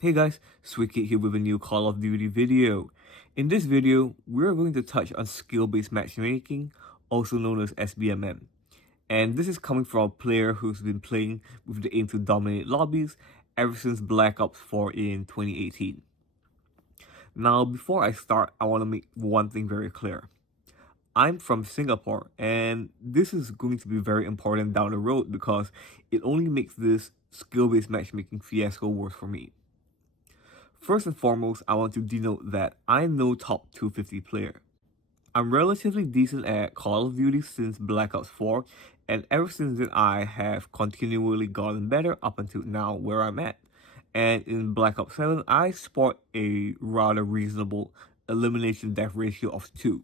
Hey guys, Swikit here with a new Call of Duty video. In this video, we're going to touch on skill-based matchmaking, also known as SBMM. And this is coming from a player who's been playing with the aim to dominate lobbies ever since Black Ops 4 in 2018. Now, before I start, I want to make one thing very clear. I'm from Singapore, and this is going to be very important down the road because it only makes this skill-based matchmaking fiasco worse for me. First and foremost, I want to denote that I'm no top 250 player. I'm relatively decent at Call of Duty since Black Ops 4, and ever since then I have continually gotten better up until now where I'm at. And in Black Ops 7, I sport a rather reasonable elimination death ratio of 2.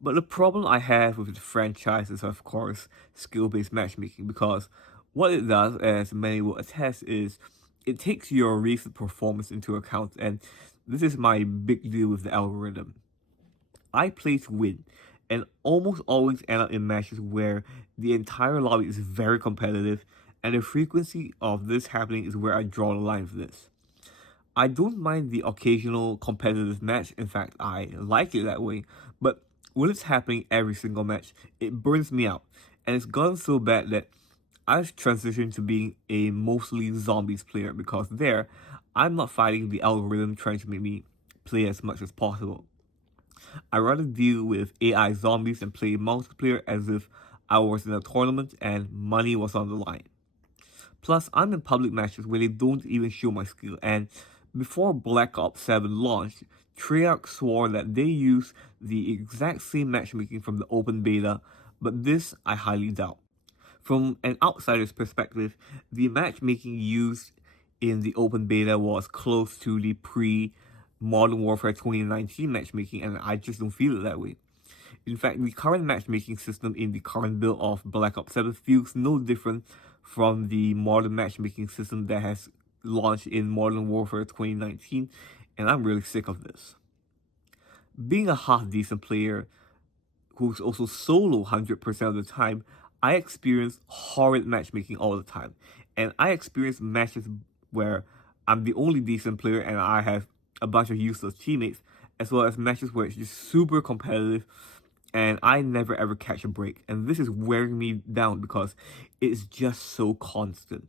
But the problem I have with the franchise is, of course, skill-based matchmaking, because what it does, as many will attest, is it takes your recent performance into account, and this is my big deal with the algorithm. I play to win, and almost always end up in matches where the entire lobby is very competitive, and the frequency of this happening is where I draw the line for this. I don't mind the occasional competitive match, in fact, I like it that way, but when it's happening every single match, it burns me out, and it's gotten so bad that I've transitioned to being a mostly zombies player because there, I'm not fighting the algorithm trying to make me play as much as possible. I rather deal with AI zombies and play multiplayer as if I was in a tournament and money was on the line. Plus, I'm in public matches where they don't even show my skill, and before Black Ops 7 launched, Treyarch swore that they use the exact same matchmaking from the open beta, but this I highly doubt. From an outsider's perspective, the matchmaking used in the open beta was close to the pre-Modern Warfare 2019 matchmaking, and I just don't feel it that way. In fact, the current matchmaking system in the current build of Black Ops 7 feels no different from the modern matchmaking system that has launched in Modern Warfare 2019, and I'm really sick of this. Being a half-decent player who's also solo 100% of the time, I experience horrid matchmaking all the time. And I experience matches where I'm the only decent player and I have a bunch of useless teammates, as well as matches where it's just super competitive and I never ever catch a break. And this is wearing me down because it's just so constant.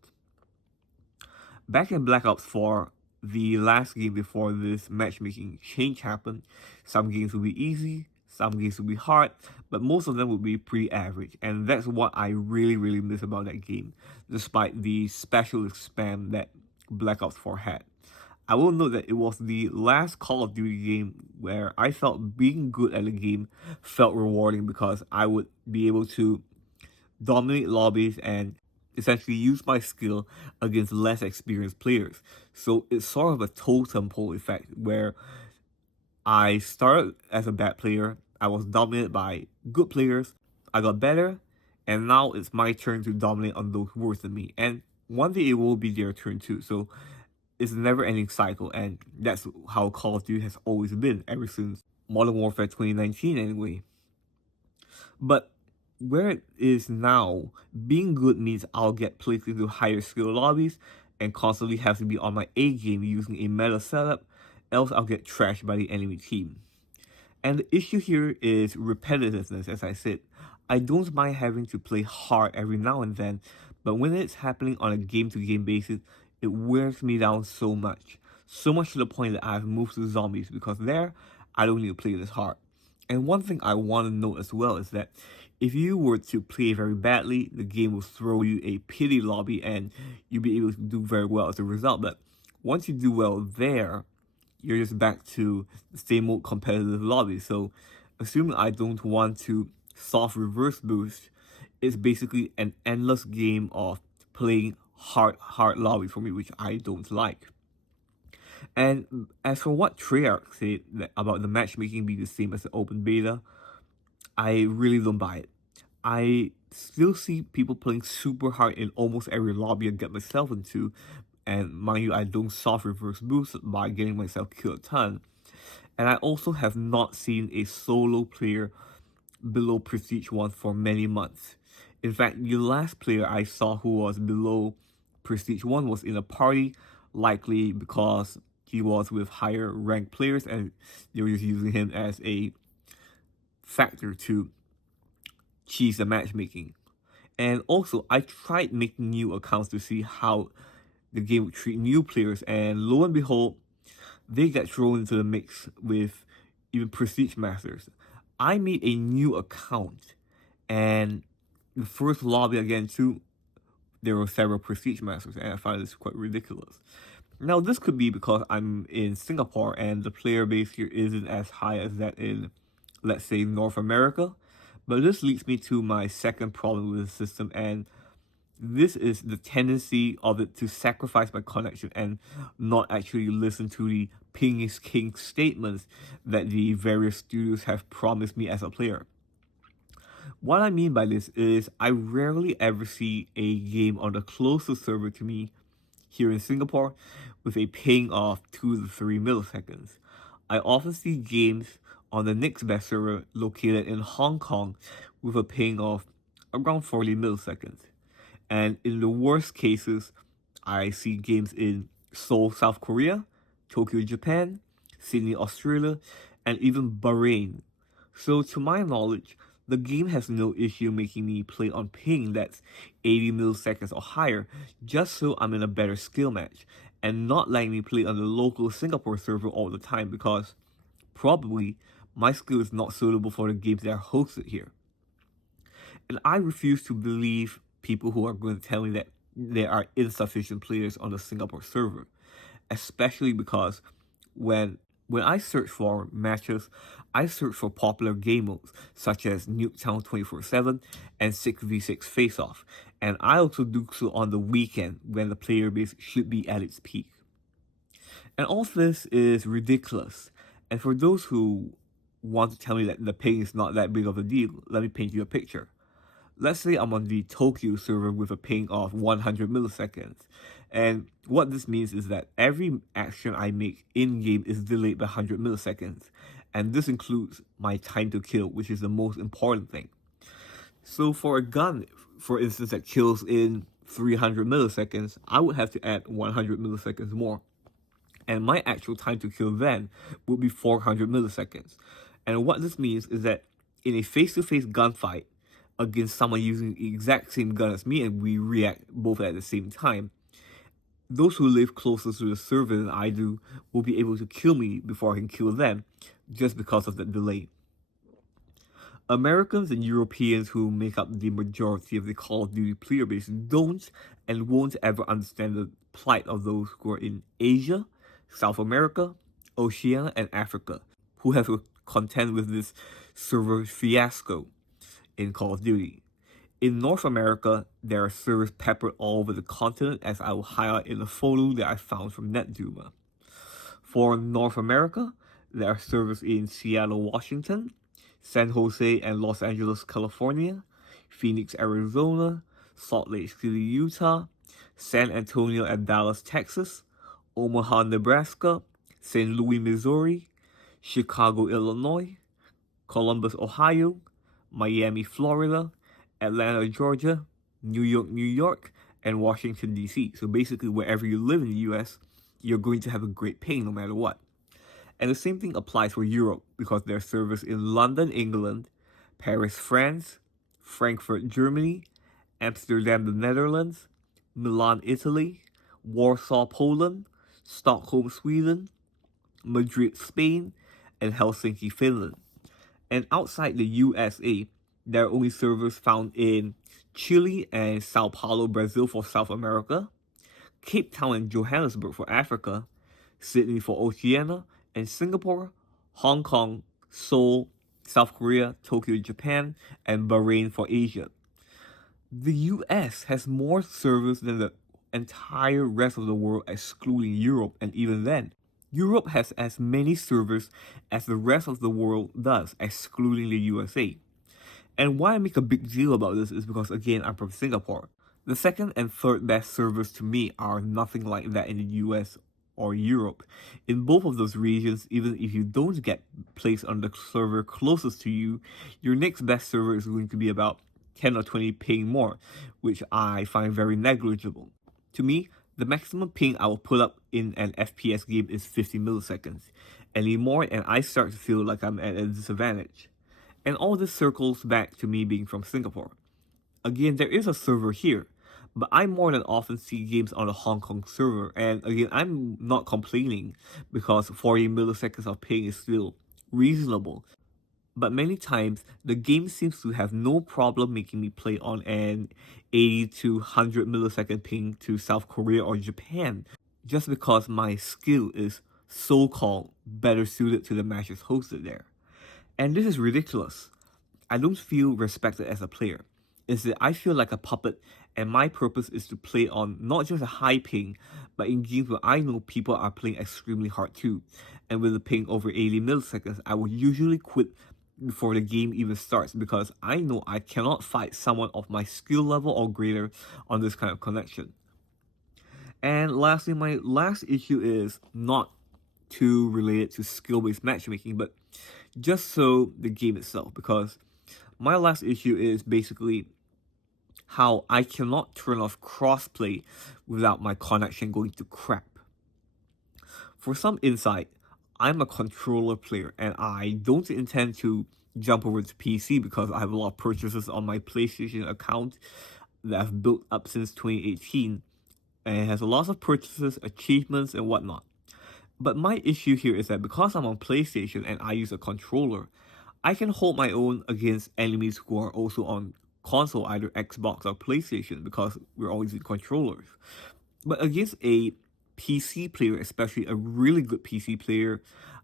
Back in Black Ops 4, the last game before this matchmaking change happened, some games would be easy, some games would be hard, but most of them would be pretty average. And that's what I really miss about that game, despite the specialist spam that Black Ops 4 had. I will note that it was the last Call of Duty game where I felt being good at the game felt rewarding because I would be able to dominate lobbies and essentially use my skill against less experienced players. So it's sort of a totem pole effect where I started as a bad player, I was dominated by good players, I got better, and now it's my turn to dominate on those worse than me. And one day it will be their turn too. So it's a never-ending cycle, and that's how Call of Duty has always been ever since Modern Warfare 2019 anyway. But where it is now, being good means I'll get placed into higher skill lobbies and constantly have to be on my A game using a meta setup, else I'll get trashed by the enemy team. And the issue here is repetitiveness, as I said. I don't mind having to play hard every now and then, but when it's happening on a game-to-game basis, it wears me down so much. So much to the point that I've moved to zombies because there, I don't need to play this hard. And one thing I want to note as well is that if you were to play very badly, the game will throw you a pity lobby and you'll be able to do very well as a result. But once you do well there, you're just back to the same old competitive lobby. So assuming I don't want to soft reverse boost, it's basically an endless game of playing hard lobby for me, which I don't like. And as for what Treyarch said about the matchmaking being the same as the open beta, I really don't buy it. I still see people playing super hard in almost every lobby I get myself into, and mind you, I don't soft reverse boost by getting myself killed a ton. And I also have not seen a solo player below Prestige 1 for many months. In fact, the last player I saw who was below Prestige 1 was in a party likely because he was with higher ranked players and they were just using him as a factor to cheese the matchmaking. And also, I tried making new accounts to see how the game would treat new players, and lo and behold, they get thrown into the mix with even Prestige Masters. I made a new account, and the first lobby I get into, there were several Prestige Masters, and I find this quite ridiculous. Now, this could be because I'm in Singapore and the player base here isn't as high as that in, let's say, North America. But this leads me to my second problem with the system, and this is the tendency of it to sacrifice my connection and not actually listen to the ping is king statements that the various studios have promised me as a player. What I mean by this is I rarely ever see a game on the closest server to me here in Singapore with a ping of 2 to 3 milliseconds. I often see games on the next best server located in Hong Kong with a ping of around 40 milliseconds. And in the worst cases, I see games in Seoul, South Korea, Tokyo, Japan, Sydney, Australia, and even Bahrain. So to my knowledge, the game has no issue making me play on ping that's 80 milliseconds or higher, just so I'm in a better skill match, and not letting me play on the local Singapore server all the time because probably my skill is not suitable for the games that are hosted here. And I refuse to believe people who are going to tell me that there are insufficient players on the Singapore server, especially because when when I search for matches, I search for popular game modes such as Nuketown 24/7 and 6v6 Face Off, and I also do so on the weekend when the player base should be at its peak. And all of this is ridiculous. And for those who want to tell me that the ping is not that big of a deal, let me paint you a picture. Let's say I'm on the Tokyo server with a ping of 100 milliseconds. And what this means is that every action I make in-game is delayed by 100 milliseconds. And this includes my time to kill, which is the most important thing. So for a gun, for instance, that kills in 300 milliseconds, I would have to add 100 milliseconds more. And my actual time to kill then would be 400 milliseconds. And what this means is that in a face-to-face gunfight against someone using the exact same gun as me and we react both at the same time, those who live closer to the server than I do will be able to kill me before I can kill them just because of that delay. Americans and Europeans who make up the majority of the Call of Duty player base don't and won't ever understand the plight of those who are in Asia, South America, Oceania, and Africa, who have to contend with this server fiasco in Call of Duty. In North America, there are servers peppered all over the continent, as I will highlight in a photo that I found from NetDuma. For North America, there are servers in Seattle, Washington, San Jose and Los Angeles, California, Phoenix, Arizona, Salt Lake City, Utah, San Antonio and Dallas, Texas, Omaha, Nebraska, St. Louis, Missouri, Chicago, Illinois, Columbus, Ohio, Miami, Florida, Atlanta, Georgia, New York, New York, and Washington, D.C. So basically, wherever you live in the US, you're going to have a great ping no matter what. And the same thing applies for Europe because there are servers in London, England, Paris, France, Frankfurt, Germany, Amsterdam, the Netherlands, Milan, Italy, Warsaw, Poland, Stockholm, Sweden, Madrid, Spain, and Helsinki, Finland. And outside the USA, there are only servers found in Chile and Sao Paulo, Brazil for South America, Cape Town and Johannesburg for Africa, Sydney for Oceania, and Singapore, Hong Kong, Seoul, South Korea, Tokyo, Japan, and Bahrain for Asia. The US has more servers than the entire rest of the world, excluding Europe, and even then, Europe has as many servers as the rest of the world does, excluding the USA. And why I make a big deal about this is because, again, I'm from Singapore. The second and third best servers to me are nothing like that in the US or Europe. In both of those regions, even if you don't get placed on the server closest to you, your next best server is going to be about 10 or 20 ping more, which I find very negligible. To me, The maximum ping I will put up in an FPS game is 50 milliseconds. Any more and I start to feel like I'm at a disadvantage. And all this circles back to me being from Singapore. Again, there is a server here, but I more than often see games on the Hong Kong server, and again, I'm not complaining because 40 milliseconds of ping is still reasonable. But many times, the game seems to have no problem making me play on an 80 to 100 millisecond ping to South Korea or Japan, just because my skill is so-called better suited to the matches hosted there. And this is ridiculous. I don't feel respected as a player. Is that I feel like a puppet, and my purpose is to play on not just a high ping, but in games where I know people are playing extremely hard too. And with a ping over 80 milliseconds, I will usually quit before the game even starts because I know I cannot fight someone of my skill level or greater on this kind of connection. And lastly, my last issue is not too related to skill-based matchmaking, but just so the game itself, because my last issue is basically how I cannot turn off crossplay without my connection going to crap. For some insight, I'm a controller player and I don't intend to jump over to PC because I have a lot of purchases on my PlayStation account that I've built up since 2018 and it has a lot of purchases, achievements, and whatnot. But my issue here is that because I'm on PlayStation and I use a controller, I can hold my own against enemies who are also on console, either Xbox or PlayStation, because we're all using controllers. But against a PC player, especially a really good PC player,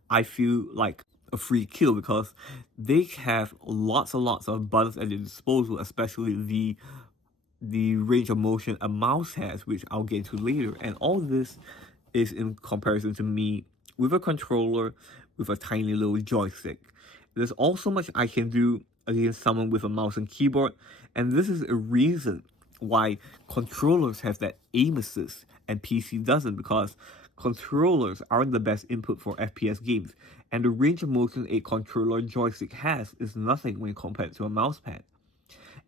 I feel like a free kill because they have lots and lots of buttons at their disposal, especially the range of motion a mouse has, which I'll get to later. And all this is in comparison to me with a controller with a tiny little joystick. There's also much I can do against someone with a mouse and keyboard, and this is a reason why controllers have that aim assist and PC doesn't, because controllers aren't the best input for FPS games, and the range of motion a controller joystick has is nothing when compared to a mousepad.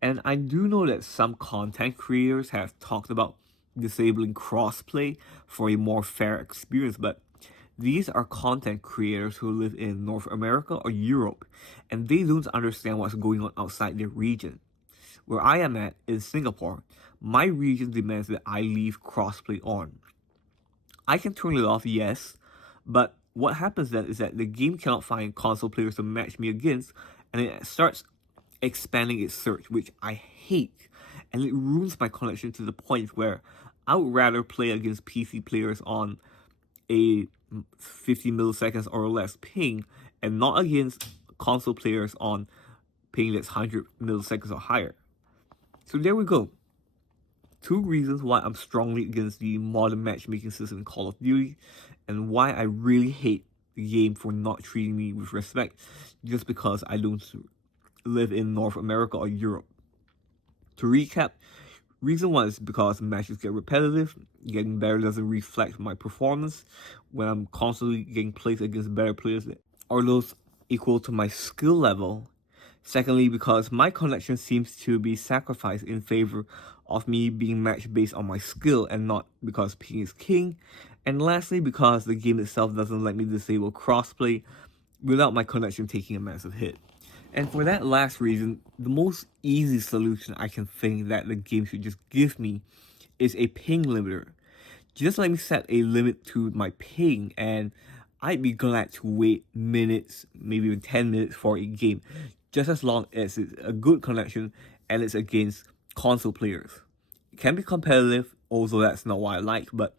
And I do know that some content creators have talked about disabling crossplay for a more fair experience, but these are content creators who live in North America or Europe, and they don't understand what's going on outside their region. Where I am at, in Singapore, my region demands that I leave crossplay on. I can turn it off, yes, but what happens then is that the game cannot find console players to match me against, and it starts expanding its search, which I hate, and it ruins my connection to the point where I would rather play against PC players on a 50 milliseconds or less ping and not against console players on ping that's 100 milliseconds or higher. So there we go. 2 reasons why I'm strongly against the modern matchmaking system in Call of Duty and why I really hate the game for not treating me with respect just because I don't live in North America or Europe. To recap, reason 1 is because matches get repetitive, getting better doesn't reflect my performance when I'm constantly getting placed against better players or those equal to my skill level. Secondly, because my connection seems to be sacrificed in favor of me being matched based on my skill and not because ping is king. And lastly, because the game itself doesn't let me disable crossplay without my connection taking a massive hit. And for that last reason, the most easy solution I can think that the game should just give me is a ping limiter. Just let me set a limit to my ping and I'd be glad to wait minutes, maybe even 10 minutes for a game, just as long as it's a good connection and it's against console players. It can be competitive, although that's not what I like, but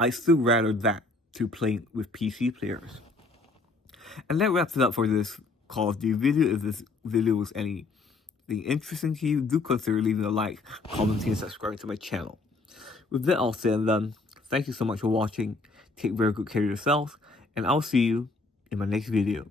I still rather that to playing with PC players. And that wraps it up for this Call of Duty video. If this video was anything interesting to you, do consider leaving a like, commenting, and subscribing to my channel. With that all said and done, thank you so much for watching. Take very good care of yourself, and I'll see you in my next video.